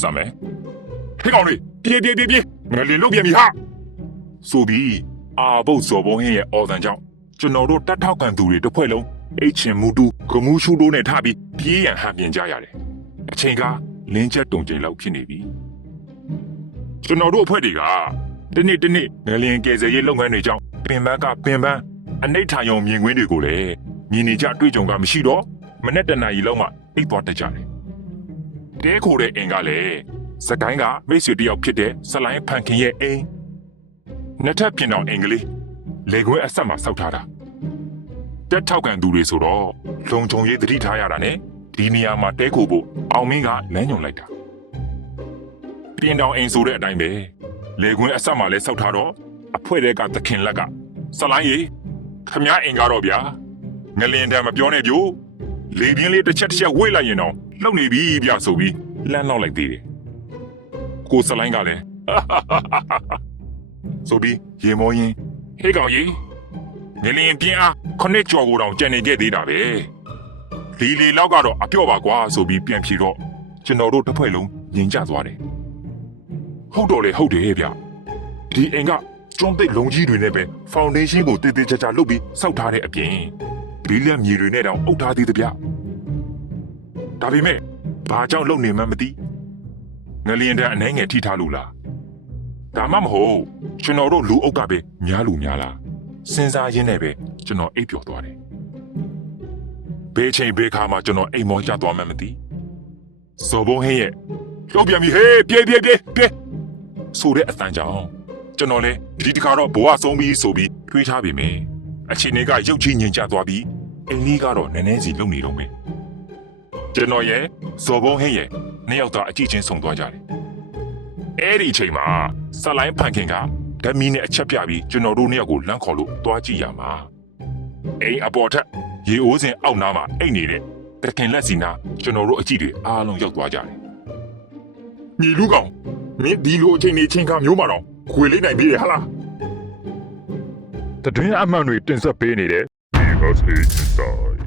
စမ်းမယ်ဟဲ့ကောင်လေးပြေးပြေးပြေးပြေးငလင်လုတ်ပြန်ပြီဟာဆိုပြီးအာဘုတ်စော်ဘုံဟင်းရဲ့အော်တန်ကြောင့်ကျွန်တော်တို့တတ်ထောက်ခံသူတွေတစ်ဖွဲ့လုံးအိတ်ချင်မူတူဂမူးရှူတို့နဲ့ထပြီးပြေးရန်ဟန်ပြင်ကြရတယ်အချိန်ကလင်းချက်တုံချိန်လောက်ဖြစ်နေပြီကျွန်တော်တို့အဖွဲ့တွေကဒီနေ့ဒီနေ့ငလင်ကယ်ဆယ်ရေးလုပ်ငန်းတွေကြောင့်ပင်ပန်းကပင်ပန်းအနိဋ္ဌာယုံမြင်ကွင်းတွေကိုလည်းမြင်နေကြတွေ့ကြုံကမရှိတော့မနေ့တနာရီလောက်မှအိတ်သွားတတ်ကြတယ် တဲခိုတဲ့အင်ကလည်းစကိုင်းကမိတ်ဆွေတယောက်ဖြစ်တဲ့ဆလိုင်းဖန်ခင်ရဲ့အိမ်နှစ်ထပ်ပြင်တော်အင်္ဂလိပ်လေကွင်းအဆက်မှာစောက်ထားတာတက်ထောက်ကန်သူတွေဆိုတော့လုံခြုံရေးသတိထားရတာနဲ့ဒီနေရာမှာတဲခိုဖို့အောင်မင်းကလမ်းညွန်လိုက်တာပြင်တော်အိမ်ဆိုတဲ့အတိုင်းပဲလေကွင်းအဆက်မှာလဲစောက်ထားတော့အဖွဲ့တဲကသခင်လက်ကဆလိုင်းရေခမားအင်ကတော့ဗျာငလင်တံမပြောနဲ့ပြို့ လေပြင်းလေးတစ်ချက်တစ်ချက်ဝေ့လိုက်ရင်တော့လှုပ်နေပြီဗျဆိုပြီးလမ်းလောက်လိုက်သေးတယ်ကိုဆလိုင်းကလည်းဆိုပြီးရေမောရင်ဟေးကောင်ကြီးငလင်ပြင်းအားခொနစ်ကြော်ကိုတောင်ကြံနေခဲ့သေးတာပဲလီလီလောက်ကတော့အပြော့ပါကွာဆိုပြီးပြန်ဖြေတော့ကျွန်တော်တို့တစ်ဖွဲ့လုံးငြိမ်ကြသွားတယ်ဟုတ်တော့လေဟုတ်တယ်ဗျဒီအိမ်ကကျွန်းသိပ်လုံးကြီးတွေနဲ့ပဲဖောင်ဒေးရှင်းကိုတည်တည်ချာချာလုပ်ပြီးစောက်ထားတဲ့အပြင် ဘီလျံမြေတွေနဲ့တောင်အုပ်ထားသေးတယ်ဗျဒါပေမဲ့ဘာကြောင့်လုပ်နေမှန်းမသိငလျင်တန်းအနှဲငယ်ထိထားလို့လားဒါမှမဟုတ်ကျွန်တော်တို့လူအုပ်ကပဲများလူများလားစဉ်းစားရင်းနဲ့ပဲကျွန်တော်အိပ်ပျော်သွားတယ်ဘေးချိန်ဘေးခါမှာကျွန်တော်အိမ်မောကျသွားမှမသိစော်ဘုံဟင်းရဲ့ကြောက်ပြန်ပြီဟေးပြေးပြေးပြေးပြေးဆိုတဲ့အတန်ကြောင့်ကျွန်တော်လည်းဒီတစ်ခါတော့ဘဝဆုံးပြီဆိုပြီးတွေးထားပြီမယ်အချိန်တွေကရုတ်ချညင်ကျသွားပြီး အိမ်လေးကတော့နည်းနည်းစီလုံနေတော့မယ်ကျွန်တော်ရဲ့စော်ဘုံဟင်းရဲ့နှစ်ယောက်သားအကြည့်ချင်းဆုံသွားကြတယ်အဲ့ဒီအချိန်မှာဆလိုင်းဖန်ခင်ကဓမီနဲ့အချက်ပြပြီးကျွန်တော်တို့နှစ်ယောက်ကိုလမ်းခေါ်လို့တွားကြည့်ရမှာအိမ်အပေါ်ထက်ရေအိုးစင်အောက်နားမှာအိတ်နေတဲ့တခင်လက်စီနာကျွန်တော်တို့အကြည့်တွေအားလုံးရောက်သွားကြတယ်ညီလူကောင်မင်းဒီလိုအချိန်နေချင်းကမျိုးမတော့ခွေလေးနိုင်ပြီဟလားတတွင်းအမှန်တွေတင်ဆက်ပေးနေတဲ့ us hate and die.